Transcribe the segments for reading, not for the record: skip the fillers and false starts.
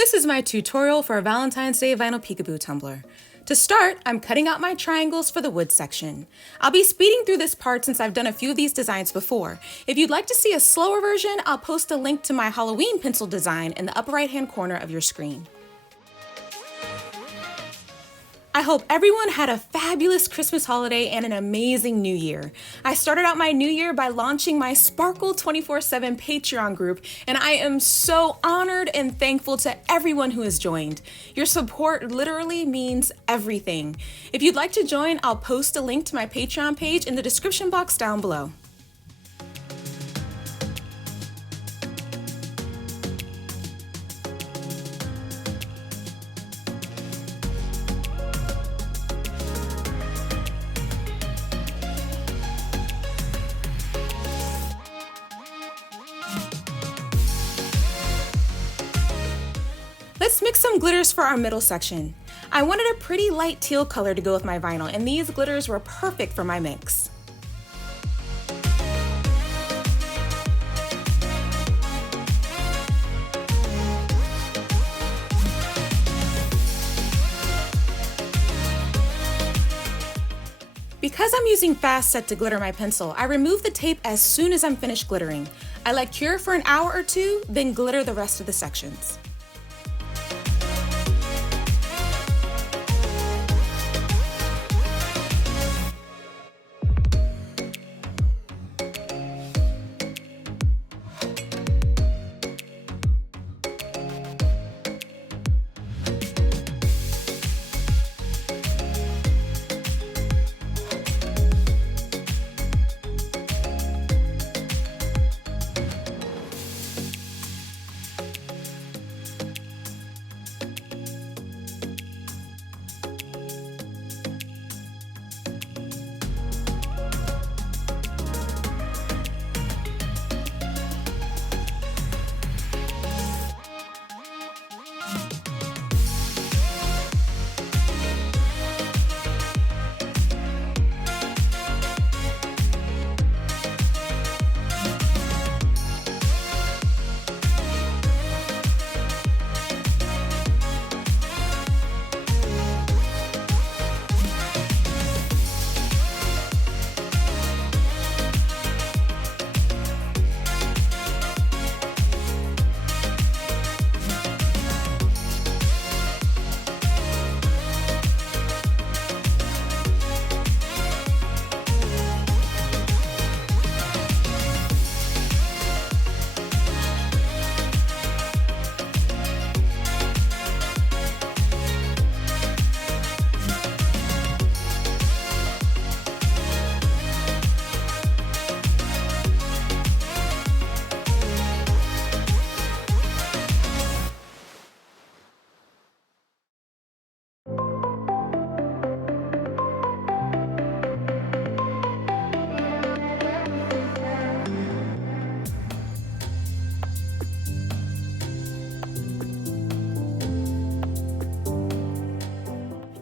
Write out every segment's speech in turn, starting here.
This is my tutorial for a Valentine's Day vinyl peekaboo tumbler. To start, I'm cutting out my triangles for the wood section. I'll be speeding through this part since I've done a few of these designs before. If you'd like to see a slower version, I'll post a link to my Halloween pencil design in the upper right hand corner of your screen. I hope everyone had a fabulous Christmas holiday and an amazing New Year. I started out my New Year by launching my Sparkle 24/7 Patreon group, and I am so honored and thankful to everyone who has joined. Your support literally means everything. If you'd like to join, I'll post a link to my Patreon page in the description box down below. Let's mix some glitters for our middle section. I wanted a pretty light teal color to go with my vinyl, and these glitters were perfect for my mix. Because I'm using fast set to glitter my pencil, I remove the tape as soon as I'm finished glittering. I let cure for an hour or two, then glitter the rest of the sections.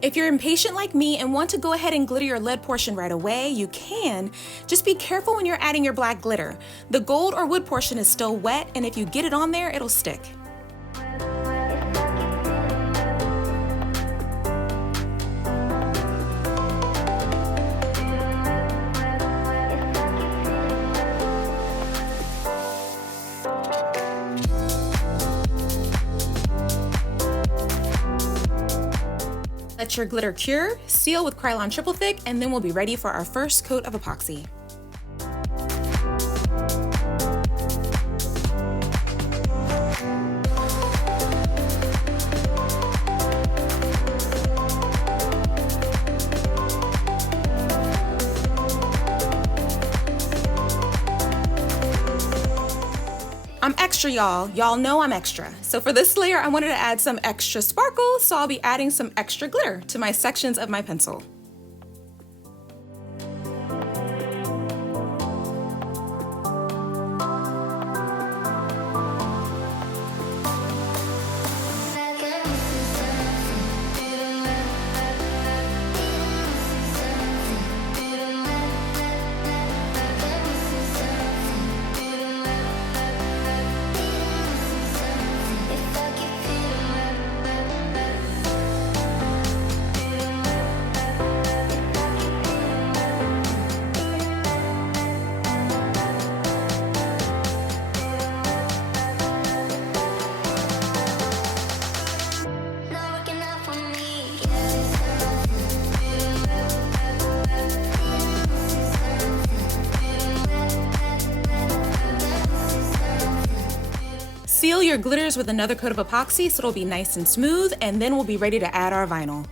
If you're impatient like me and want to go ahead and glitter your lead portion right away, you can. Just be careful when you're adding your black glitter. The gold or wood portion is still wet, and if you get it on there, it'll stick. Let your glitter cure, seal with Krylon Triple Thick, and then we'll be ready for our first coat of epoxy. I'm extra, y'all. Y'all know I'm extra. So for this layer, I wanted to add some extra sparkle, so I'll be adding some extra glitter to my sections of my pencil. If I keep feeling your glitters with another coat of epoxy so it'll be nice and smooth, and then we'll be ready to add our vinyl.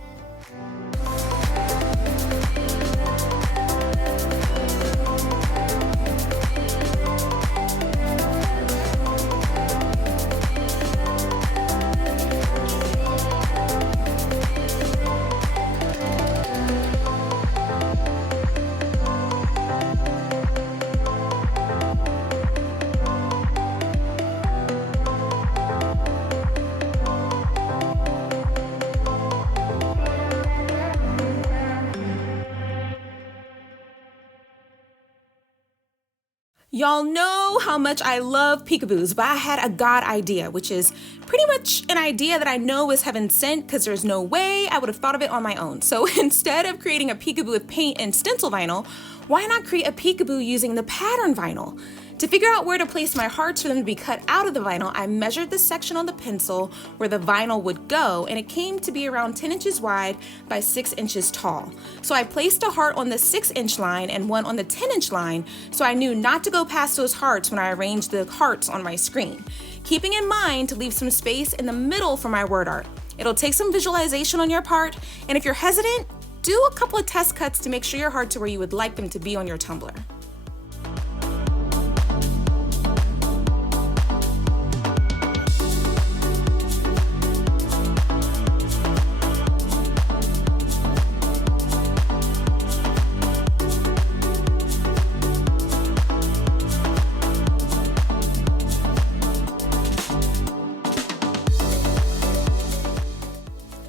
Y'all know how much I love peekaboos, but I had a god idea, which is pretty much an idea that I know is heaven sent because there's no way I would have thought of it on my own. So instead of creating a peekaboo with paint and stencil vinyl, why not create a peekaboo using the pattern vinyl? To figure out where to place my hearts for them to be cut out of the vinyl, I measured the section on the pencil where the vinyl would go, and it came to be around 10 inches wide by 6 inches tall. So I placed a heart on the 6-inch line and one on the 10-inch line, so I knew not to go past those hearts when I arranged the hearts on my screen, keeping in mind to leave some space in the middle for my word art. It'll take some visualization on your part, and if you're hesitant, do a couple of test cuts to make sure your hearts are where you would like them to be on your tumbler.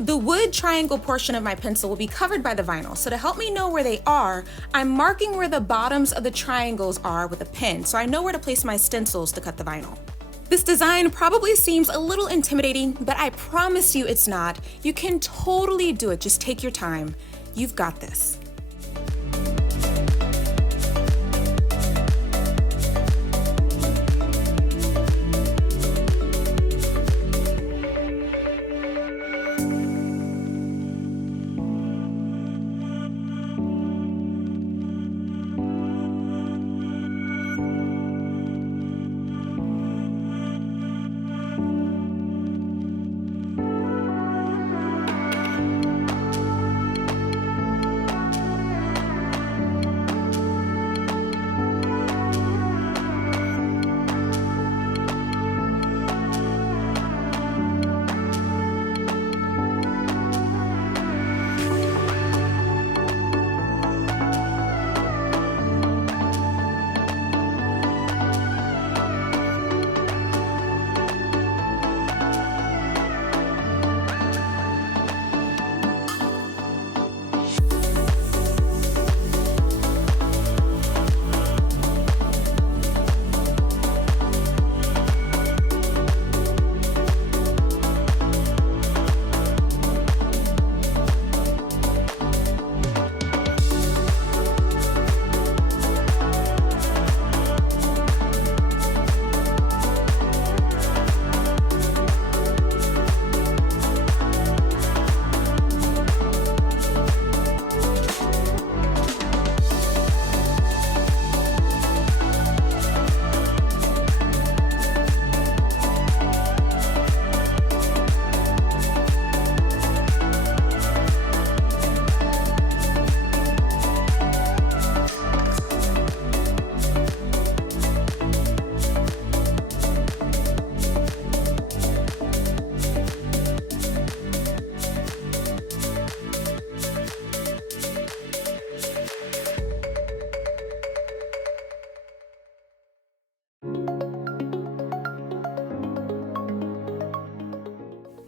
The wood triangle portion of my pencil will be covered by the vinyl, so to help me know where they are, I'm marking where the bottoms of the triangles are with a pen, so I know where to place my stencils to cut the vinyl. This design probably seems a little intimidating, but I promise you it's not. You can totally do it, just take your time. You've got this.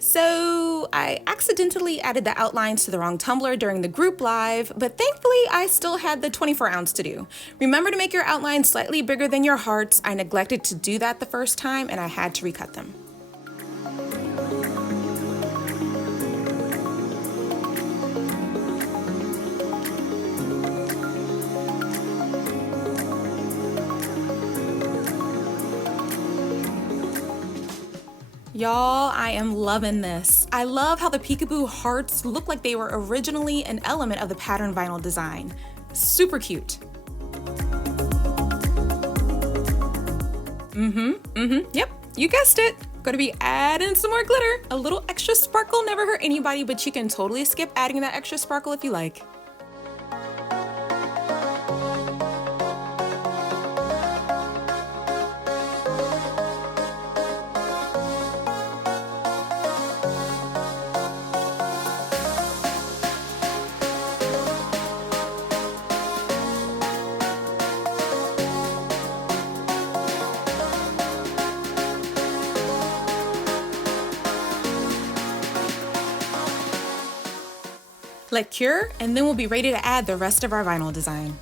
So I accidentally added the outlines to the wrong tumbler during the group live, but thankfully I still had the 24 ounce to do. Remember to make your outlines slightly bigger than your hearts. I neglected to do that the first time and I had to recut them. Y'all, I am loving this. I love how the peekaboo hearts look like they were originally an element of the pattern vinyl design. Super cute. Yep, you guessed it. Gonna be adding some more glitter. A little extra sparkle never hurt anybody, but you can totally skip adding that extra sparkle if you like. Let cure, and then we'll be ready to add the rest of our vinyl design.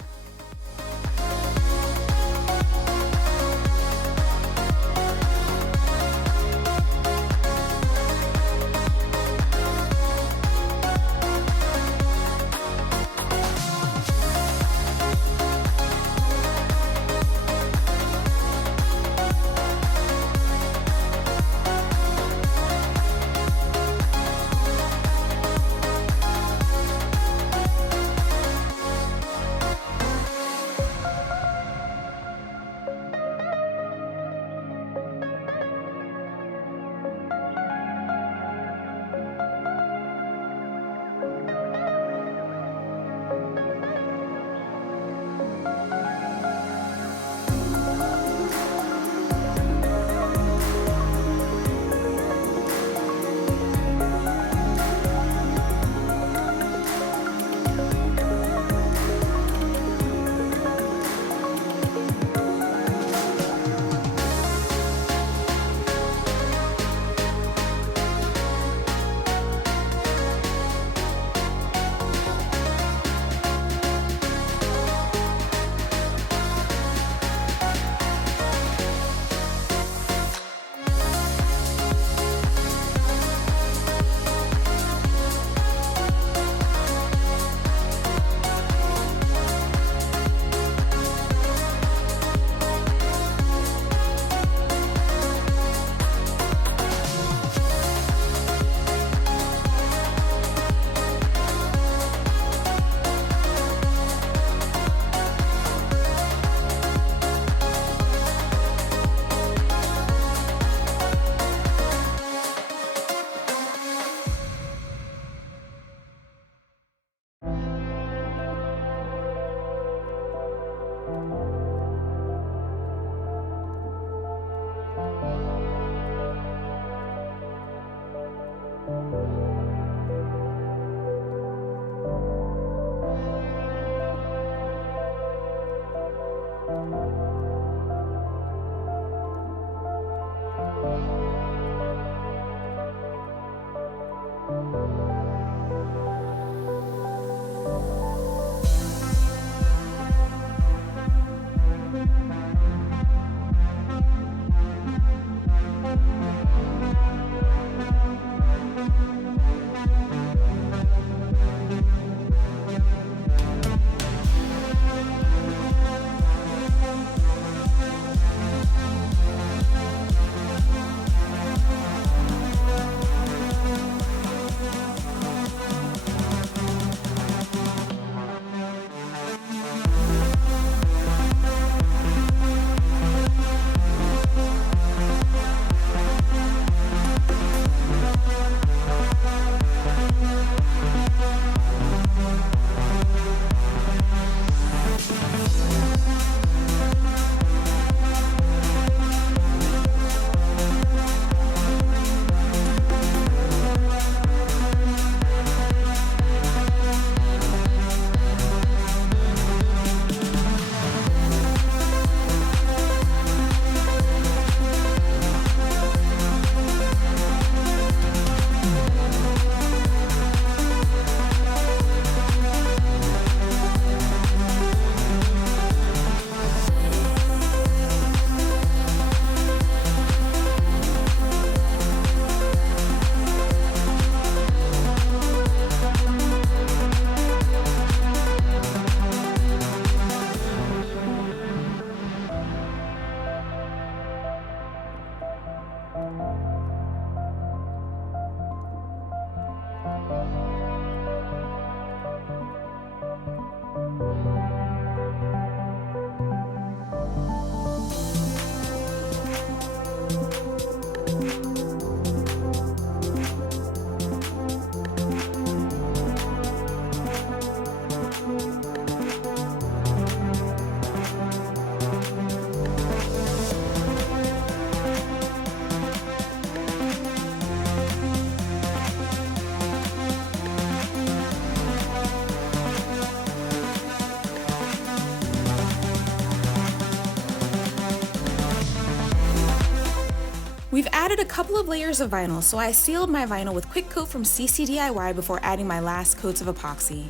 We've added a couple of layers of vinyl, so I sealed my vinyl with Quick Coat from CC DIY before adding my last coats of epoxy.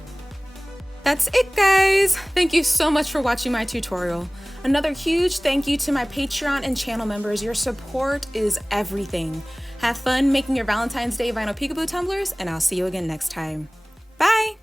That's it, guys! Thank you so much for watching my tutorial. Another huge thank you to my Patreon and channel members. Your support is everything. Have fun making your Valentine's Day vinyl peekaboo tumblers, and I'll see you again next time. Bye!